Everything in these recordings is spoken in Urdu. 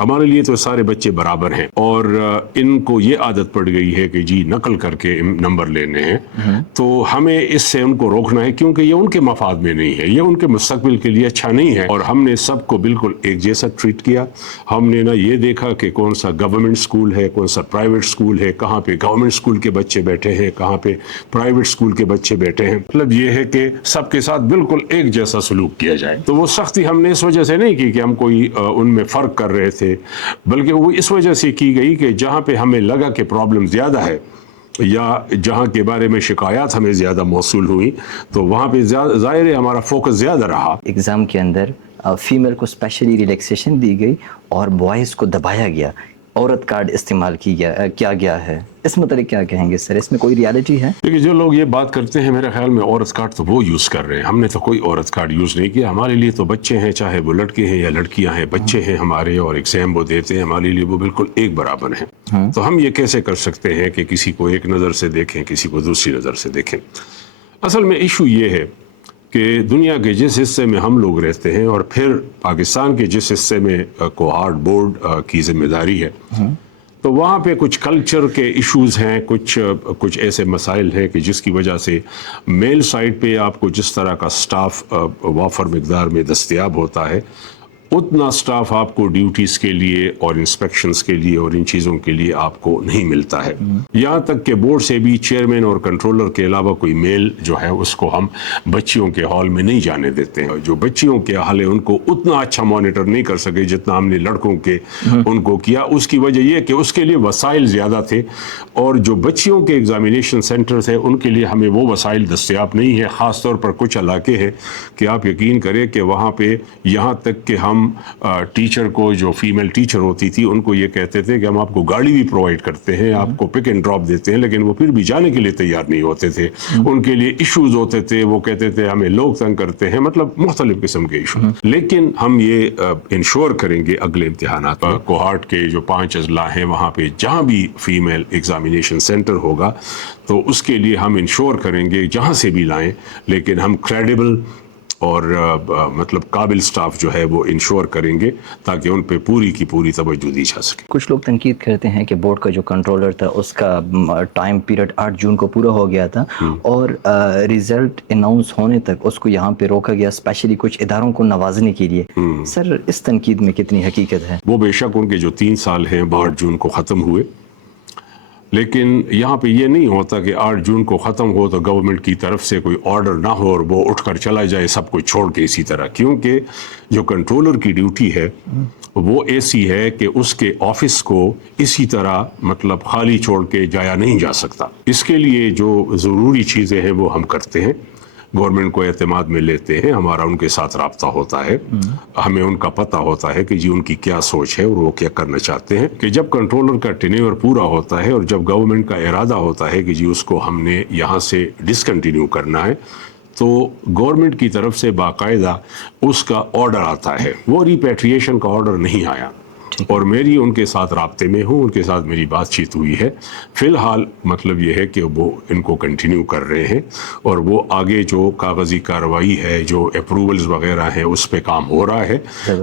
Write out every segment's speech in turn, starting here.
ہمارے لیے تو سارے بچے برابر ہیں، اور ان کو یہ عادت پڑ گئی ہے کہ جی نقل کر کے نمبر لینے ہیں، تو ہمیں اس سے ان کو روکنا ہے، کیونکہ یہ ان کے مفاد میں نہیں ہے، یہ ان کے مستقبل کے لیے اچھا نہیں ہے۔ اور ہم نے سب کو بالکل ایک جیسا ٹریٹ کیا۔ ہم نے نہ یہ دیکھا کہ کون سا گورنمنٹ اسکول ہے، کون سا پرائیویٹ اسکول ہے، کہاں پہ گورنمنٹ اسکول کے بچے بیٹھے ہیں، کہاں پہ پرائیویٹ اسکول کے بچے بیٹھے ہیں۔ مطلب یہ ہے کہ سب کے ساتھ بالکل ایک جیسا سلوک کیا جائے۔ تو وہ سختی ہم نے اس وجہ سے نہیں کی کہ ہم کوئی ان میں فرق کر رہے تھے، بلکہ وہ اس وجہ سے کی گئی کہ جہاں پہ ہمیں لگا کہ پرابلم زیادہ ہے یا جہاں کے بارے میں شکایات ہمیں زیادہ موصول ہوئی، تو وہاں پہ ظاہر ہے ہمارا فوکس زیادہ رہا۔ ایگزام کے اندر فیمیل کو اسپیشلی ریلیکسیشن دی گئی اور بوائز کو دبایا گیا، عورت کارڈ استعمال کیا گیا ہے، اس متعلق کیا کہیں گے سر؟ اس میں کوئی ریالٹی ہے؟ دیکھیے جو لوگ یہ بات کرتے ہیں، میرے خیال میں عورت کارڈ تو وہ یوز کر رہے ہیں، ہم نے تو کوئی عورت کارڈ یوز نہیں کیا۔ ہمارے لیے تو بچے ہیں، چاہے وہ لڑکے ہیں یا لڑکیاں ہیں، بچے ہیں ہمارے اور ایگزام وہ دیتے ہیں، ہمارے لیے وہ بالکل ایک برابر ہیں۔ تو ہم یہ کیسے کر سکتے ہیں کہ کسی کو ایک نظر سے دیکھیں، کسی کو دوسری نظر سے دیکھیں؟ اصل میں ایشو یہ ہے کہ دنیا کے جس حصے میں ہم لوگ رہتے ہیں اور پھر پاکستان کے جس حصے میں کوہاٹ بورڈ کی ذمہ داری ہے، تو وہاں پہ کچھ کلچر کے ایشوز ہیں، کچھ ایسے مسائل ہیں کہ جس کی وجہ سے میل سائٹ پہ آپ کو جس طرح کا سٹاف وافر مقدار میں دستیاب ہوتا ہے، اتنا سٹاف آپ کو ڈیوٹیز کے لیے اور انسپیکشنز کے لیے اور ان چیزوں کے لیے آپ کو نہیں ملتا ہے۔ یہاں تک کہ بورڈ سے بھی چیئرمین اور کنٹرولر کے علاوہ کوئی میل جو ہے اس کو ہم بچیوں کے ہال میں نہیں جانے دیتے ہیں۔ جو بچیوں کے حال ہے ان کو اتنا اچھا مانیٹر نہیں کر سکے جتنا ہم نے لڑکوں کے ان کو کیا۔ اس کی وجہ یہ کہ اس کے لیے وسائل زیادہ تھے، اور جو بچیوں کے ایگزامینیشن سینٹرز ہیں ان کے لیے ہمیں وہ وسائل دستیاب نہیں ہے۔ خاص طور پر کچھ علاقے ہیں کہ آپ یقین کریں کہ وہاں پہ یہاں تک کہ ہم ٹیچر کو، جو فیمیل ٹیچر ہوتی تھی، ان کو یہ کہتے تھے کہ ہم آپ کو گاڑی بھی پرووائڈ کرتے ہیں، آپ کو پک اینڈ ڈراپ دیتے ہیں، لیکن وہ پھر بھی جانے کے لیے تیار نہیں ہوتے تھے۔ ان کے لیے ایشوز ہوتے تھے، وہ کہتے تھے ہمیں لوگ تنگ کرتے ہیں، مطلب مختلف قسم کے ایشو۔ لیکن ہم یہ انشور کریں گے اگلے امتحانات کوہاٹ کے جو 5 اضلاع ہیں وہاں پہ جہاں بھی فیمیل ایگزامینیشن سینٹر ہوگا، تو اس کے لیے ہم انشور کریں گے جہاں سے بھی لائیں، لیکن ہم کریڈیبل اور مطلب قابل سٹاف جو ہے وہ انشور کریں گے تاکہ ان پہ پوری کی پوری توجہ دی جا سکے۔ کچھ لوگ تنقید کرتے ہیں کہ بورڈ کا جو کنٹرولر تھا اس کا ٹائم پیریڈ 8 جون کو پورا ہو گیا تھا اور ریزلٹ اناؤنس ہونے تک اس کو یہاں پہ روکا گیا، اسپیشلی کچھ اداروں کو نوازنے کے لیے۔ سر اس تنقید میں کتنی حقیقت ہے؟ وہ بے شک ان کے جو 3 سال ہیں 8 جون کو ختم ہوئے، لیکن یہاں پہ یہ نہیں ہوتا کہ 8 جون کو ختم ہو تو گورنمنٹ کی طرف سے کوئی آرڈر نہ ہو اور وہ اٹھ کر چلا جائے سب کچھ چھوڑ کے اسی طرح، کیونکہ جو کنٹرولر کی ڈیوٹی ہے وہ ایسی ہے کہ اس کے آفس کو اسی طرح مطلب خالی چھوڑ کے جایا نہیں جا سکتا۔ اس کے لیے جو ضروری چیزیں ہیں وہ ہم کرتے ہیں، گورنمنٹ کو اعتماد میں لیتے ہیں، ہمارا ان کے ساتھ رابطہ ہوتا ہے، ہمیں ان کا پتہ ہوتا ہے کہ جی ان کی کیا سوچ ہے اور وہ کیا کرنا چاہتے ہیں۔ کہ جب کنٹرولر کا ٹینیور پورا ہوتا ہے اور جب گورنمنٹ کا ارادہ ہوتا ہے کہ جی اس کو ہم نے یہاں سے ڈسکنٹینیو کرنا ہے، تو گورنمنٹ کی طرف سے باقاعدہ اس کا آرڈر آتا ہے۔ وہ ریپیٹریشن کا آرڈر نہیں آیا، اور میری ان کے ساتھ رابطے میں ہوں، ان کے ساتھ میری بات چیت ہوئی ہے۔ فی الحال مطلب یہ ہے کہ وہ ان کو کنٹینیو کر رہے ہیں، اور وہ آگے جو کاغذی کارروائی ہے، جو اپروولز وغیرہ ہیں، اس پہ کام ہو رہا ہے۔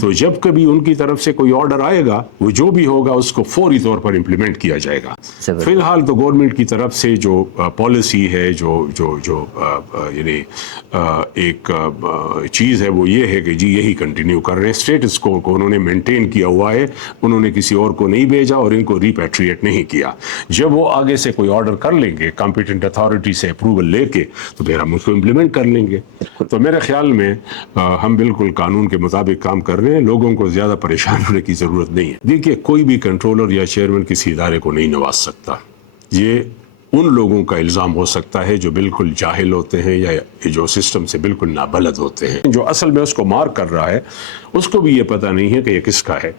تو جب کبھی ان کی طرف سے کوئی آرڈر آئے گا، وہ جو بھی ہوگا اس کو فوری طور پر امپلیمنٹ کیا جائے گا۔ فی الحال تو گورنمنٹ کی طرف سے جو پالیسی ہے، جو یعنی ایک چیز ہے، وہ یہ ہے کہ جی یہی کنٹینیو کر رہے ہیں، اسٹیٹس کو انہوں نے مینٹین کیا ہوا ہے، انہوں نے کسی اور کو نہیں بھیجا اور ان کو ریپیٹریٹ نہیں کیا۔ جب وہ آگے سے کوئی آرڈر کر لیں گے کمپیٹنٹ اتھارٹی سے اپروول لے کے، تو پھر ہم اس کو امپلیمنٹ کر لیں گے۔ تو میرے خیال میں ہم بالکل قانون کے مطابق کام کر رہے ہیں، لوگوں کو زیادہ پریشان ہونے کی ضرورت نہیں ہے۔ دیکھیے کوئی بھی کنٹرولر یا چیئرمین کسی ادارے کو نہیں نواز سکتا، یہ ان لوگوں کا الزام ہو سکتا ہے جو بالکل جاہل ہوتے ہیں یا جو سسٹم سے بالکل نابلد ہوتے ہیں۔ جو اصل میں اس کو مار کر رہا ہے اس کو بھی یہ پتہ نہیں ہے کہ یہ کس کا ہے،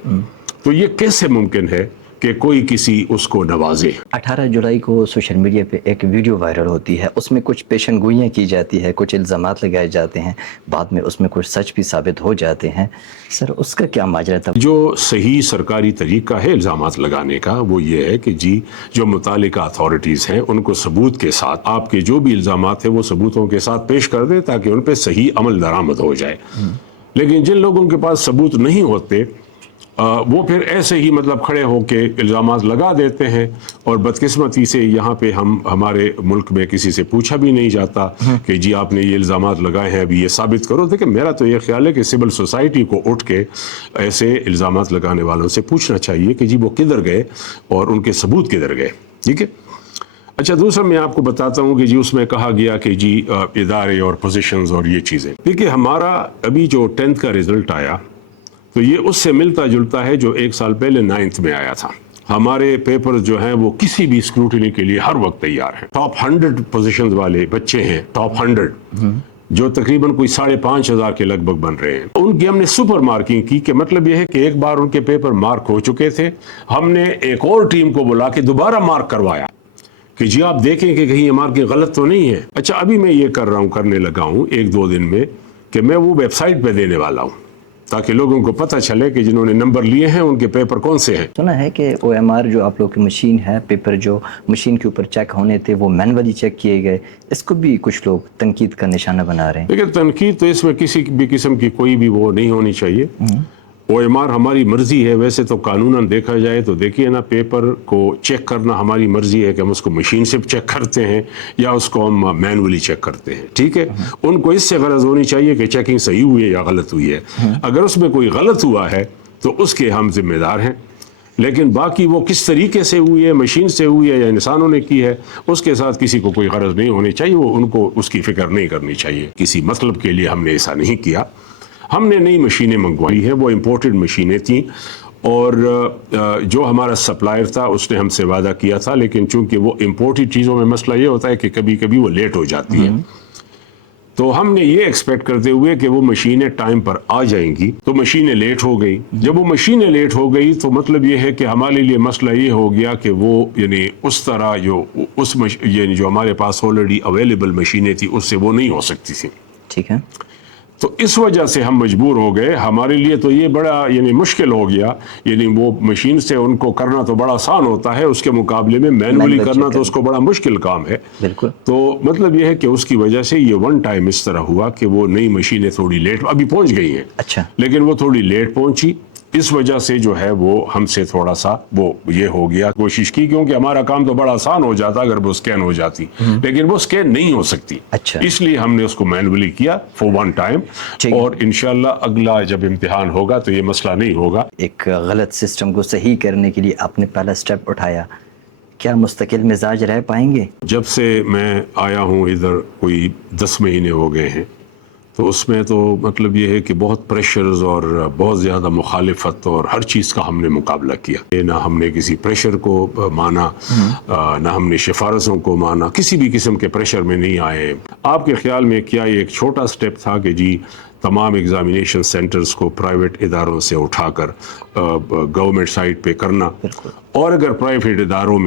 تو یہ کیسے ممکن ہے کہ کوئی کسی اس کو نوازے؟ 18 جولائی کو سوشل میڈیا پہ ایک ویڈیو وائرل ہوتی ہے، اس میں کچھ پیشن گوئیاں کی جاتی ہے، کچھ الزامات لگائے جاتے ہیں، بعد میں اس میں کچھ سچ بھی ثابت ہو جاتے ہیں۔ سر اس کا کیا ماجرا تھا؟ جو صحیح سرکاری طریقہ ہے الزامات لگانے کا وہ یہ ہے کہ جی جو متعلقہ اتھارٹیز ہیں ان کو ثبوت کے ساتھ آپ کے جو بھی الزامات ہیں وہ ثبوتوں کے ساتھ پیش کر دیں تاکہ ان پہ صحیح عمل درآمد ہو جائے۔ لیکن جن لوگوں کے پاس ثبوت نہیں ہوتے وہ پھر ایسے ہی مطلب کھڑے ہو کے الزامات لگا دیتے ہیں، اور بدقسمتی سے یہاں پہ ہمارے ملک میں کسی سے پوچھا بھی نہیں جاتا کہ جی آپ نے یہ الزامات لگائے ہیں، ابھی یہ ثابت کرو۔ دیکھیں میرا تو یہ خیال ہے کہ سول سوسائٹی کو اٹھ کے ایسے الزامات لگانے والوں سے پوچھنا چاہیے کہ جی وہ کدھر گئے اور ان کے ثبوت کدھر گئے، ٹھیک ہے۔ اچھا دوسرا میں آپ کو بتاتا ہوں کہ جی اس میں کہا گیا کہ جی ادارے اور پوزیشنز اور یہ چیزیں، دیکھیے ہمارا ابھی جو 10th کا رزلٹ آیا تو یہ اس سے ملتا جلتا ہے جو 1 سال پہلے 9th میں آیا تھا۔ ہمارے پیپر جو ہیں وہ کسی بھی اسکروٹنی کے لیے ہر وقت تیار ہیں۔ ٹاپ 100 پوزیشنز والے بچے ہیں، ٹاپ 100 جو تقریباً کوئی 5,500 کے لگ بھگ بن رہے ہیں، ان کی ہم نے سپر مارکنگ کی، کہ مطلب یہ ہے کہ ایک بار ان کے پیپر مارک ہو چکے تھے، ہم نے ایک اور ٹیم کو بلا کے دوبارہ مارک کروایا کہ جی آپ دیکھیں کہ کہیں یہ مارکنگ غلط تو نہیں ہے۔ اچھا ابھی میں یہ کرنے لگا ہوں 1-2 دن میں کہ میں وہ ویب سائٹ پہ دینے والا ہوں تاکہ لوگوں کو پتہ چلے کہ جنہوں نے نمبر لیے ہیں ان کے پیپر کون سے ہیں۔ سنا ہے کہ OMR جو آپ لوگ کی مشین ہے، پیپر جو مشین کے اوپر چیک ہونے تھے وہ مینولی چیک کیے گئے، اس کو بھی کچھ لوگ تنقید کا نشانہ بنا رہے ہیں۔ لیکن تنقید تو اس میں کسی بھی قسم کی کوئی بھی وہ نہیں ہونی چاہیے۔ OMR ہماری مرضی ہے، ویسے تو قانوناً دیکھا جائے تو دیکھیے نا، پیپر کو چیک کرنا ہماری مرضی ہے کہ ہم اس کو مشین سے چیک کرتے ہیں یا اس کو ہم مینولی چیک کرتے ہیں، ٹھیک ہے۔ ان کو اس سے غرض ہونی چاہیے کہ چیکنگ صحیح ہوئی ہے یا غلط ہوئی ہے۔ اگر اس میں کوئی غلط ہوا ہے تو اس کے ہم ذمہ دار ہیں، لیکن باقی وہ کس طریقے سے ہوئی ہے، مشین سے ہوئی ہے یا انسانوں نے کی ہے، اس کے ساتھ کسی کو کوئی غرض نہیں ہونی چاہیے، وہ ان کو اس کی فکر نہیں کرنی چاہیے۔ کسی مطلب کے لیے ہم نے ایسا نہیں کیا۔ ہم نے نئی مشینیں منگوائی ہیں، وہ امپورٹڈ مشینیں تھیں، اور جو ہمارا سپلائر تھا اس نے ہم سے وعدہ کیا تھا، لیکن چونکہ وہ امپورٹڈ چیزوں میں مسئلہ یہ ہوتا ہے کہ کبھی کبھی وہ لیٹ ہو جاتی ہیں، تو ہم نے یہ ایکسپیکٹ کرتے ہوئے کہ وہ مشینیں ٹائم پر آ جائیں گی، تو مشینیں لیٹ ہو گئی۔ جب وہ مشینیں لیٹ ہو گئی تو مطلب یہ ہے کہ ہمارے لیے مسئلہ یہ ہو گیا کہ وہ یعنی اس طرح یعنی جو ہمارے پاس آلریڈی اویلیبل مشینیں تھیں اس سے وہ نہیں ہو سکتی تھیں، ٹھیک ہے۔ تو اس وجہ سے ہم مجبور ہو گئے۔ ہمارے لیے تو یہ بڑا یعنی مشکل ہو گیا، یعنی وہ مشین سے ان کو کرنا تو بڑا آسان ہوتا ہے، اس کے مقابلے میں مینولی کرنا تو اس کو بڑا مشکل کام ہے۔ بالکل۔ تو مطلب یہ ہے کہ اس کی وجہ سے یہ ون ٹائم اس طرح ہوا کہ وہ نئی مشینیں تھوڑی لیٹ ابھی پہنچ گئی ہیں، اچھا، لیکن وہ تھوڑی لیٹ پہنچی، اس وجہ سے جو ہے وہ ہم سے تھوڑا سا وہ یہ ہو گیا۔ کوشش کی کیونکہ ہمارا کام تو بڑا آسان ہو جاتا اگر وہ اسکین ہو جاتی، لیکن وہ اسکین نہیں ہو سکتی، اچھا، اس لیے ہم نے اس کو مینولی کیا فور ون ٹائم، اور انشاءاللہ اگلا جب امتحان ہوگا تو یہ مسئلہ نہیں ہوگا۔ ایک غلط سسٹم کو صحیح کرنے کے لیے آپ نے پہلا سٹیپ اٹھایا، کیا مستقل مزاج رہ پائیں گے؟ جب سے میں آیا ہوں ادھر کوئی 10 مہینے ہو گئے ہیں، تو اس میں تو مطلب یہ ہے کہ بہت پریشرز اور بہت زیادہ مخالفت اور ہر چیز کا ہم نے مقابلہ کیا۔ نہ ہم نے کسی پریشر کو مانا، نہ ہم نے سفارشوں کو مانا، کسی بھی قسم کے پریشر میں نہیں آئے۔ آپ کے خیال میں کیا یہ ایک چھوٹا سٹیپ تھا کہ جی تمام ایگزامینیشن سینٹرز کو پرائیویٹ اداروں سے اٹھا کر گورنمنٹ سائٹ پہ کرنا؟ اور اگر پرائیویٹ اداروں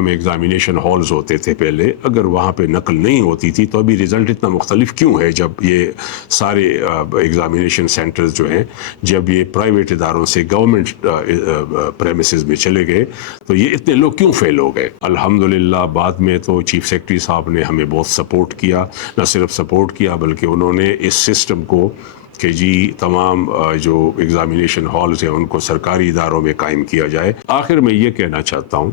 میں ایگزامینیشن ہالز ہوتے تھے پہلے، اگر وہاں پہ نقل نہیں ہوتی تھی تو ابھی رزلٹ اتنا مختلف کیوں ہے؟ جب یہ سارے ایگزامینیشن سینٹرز جو ہیں جب یہ پرائیویٹ اداروں سے گورنمنٹ پریمیسز میں چلے گئے تو یہ اتنے لوگ کیوں فیل ہو گئے؟ الحمدللہ بعد میں تو چیف سیکرٹری صاحب نے ہمیں بہت سپورٹ کیا، نہ صرف سپورٹ کیا بلکہ انہوں نے اس سسٹم کو کہ جی تمام جو ایگزامینیشن ہالز ہیں ان کو سرکاری اداروں میں قائم کیا جائے۔ آخر میں یہ کہنا چاہتا ہوں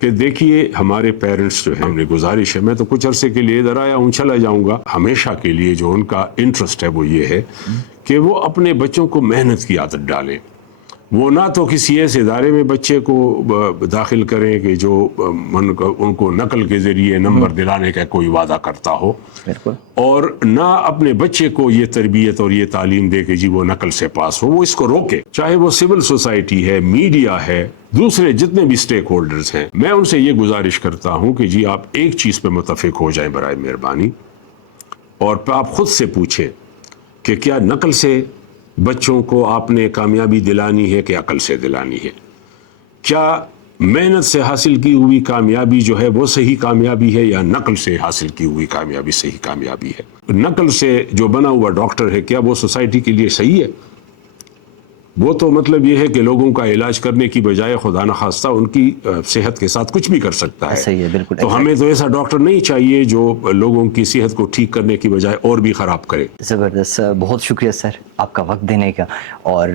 کہ دیکھیے ہمارے پیرنٹس جو ہیں، ہم نے گزارش ہے، میں تو کچھ عرصے کے لیے ادھر آیا ہوں، چلا جاؤں گا، ہمیشہ کے لیے جو ان کا انٹرسٹ ہے وہ یہ ہے کہ وہ اپنے بچوں کو محنت کی عادت ڈالیں۔ وہ نہ تو کسی ایسے ادارے میں بچے کو داخل کریں کہ جو ان کو نقل کے ذریعے نمبر دلانے کا کوئی وعدہ کرتا ہو، اور نہ اپنے بچے کو یہ تربیت اور یہ تعلیم دے کہ جی وہ نقل سے پاس ہو۔ وہ اس کو روکے، چاہے وہ سول سوسائٹی ہے، میڈیا ہے، دوسرے جتنے بھی سٹیک ہولڈرز ہیں۔ میں ان سے یہ گزارش کرتا ہوں کہ جی آپ ایک چیز پہ متفق ہو جائیں برائے مہربانی، اور آپ خود سے پوچھیں کہ کیا نقل سے بچوں کو آپ نے کامیابی دلانی ہے کہ عقل سے دلانی ہے؟ کیا محنت سے حاصل کی ہوئی کامیابی جو ہے وہ صحیح کامیابی ہے یا نقل سے حاصل کی ہوئی کامیابی صحیح کامیابی ہے؟ نقل سے جو بنا ہوا ڈاکٹر ہے کیا وہ سوسائٹی کے لیے صحیح ہے؟ وہ تو مطلب یہ ہے کہ لوگوں کا علاج کرنے کی بجائے خدا نخواستہ ان کی صحت کے ساتھ کچھ بھی کر سکتا ہے۔ صحیح ہے، بالکل۔ تو ہمیں تو ایسا ڈاکٹر نہیں چاہیے جو لوگوں کی صحت کو ٹھیک کرنے کی بجائے اور بھی خراب کرے۔ زبردست، بہت شکریہ سر آپ کا وقت دینے کا، اور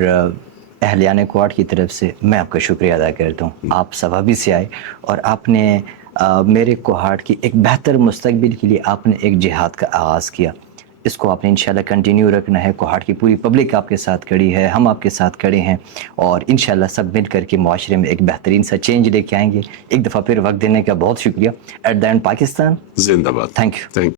اہلیان کوہاٹ کی طرف سے میں آپ کا شکریہ ادا کرتا ہوں. آپ صوابی سے آئے اور آپ نے میرے کوہاٹ کی ایک بہتر مستقبل کے لیے آپ نے ایک جہاد کا آغاز کیا. اس کو آپ نے انشاءاللہ کنٹینیو رکھنا ہے. کوہاٹ کی پوری پبلک آپ کے ساتھ کھڑی ہے, ہم آپ کے ساتھ کھڑے ہیں, اور انشاءاللہ سب مل کر کے معاشرے میں ایک بہترین سا چینج لے کے آئیں گے. ایک دفعہ پھر وقت دینے کا بہت شکریہ. ایٹ دا اینڈ پاکستان زندہ باد. Thank you.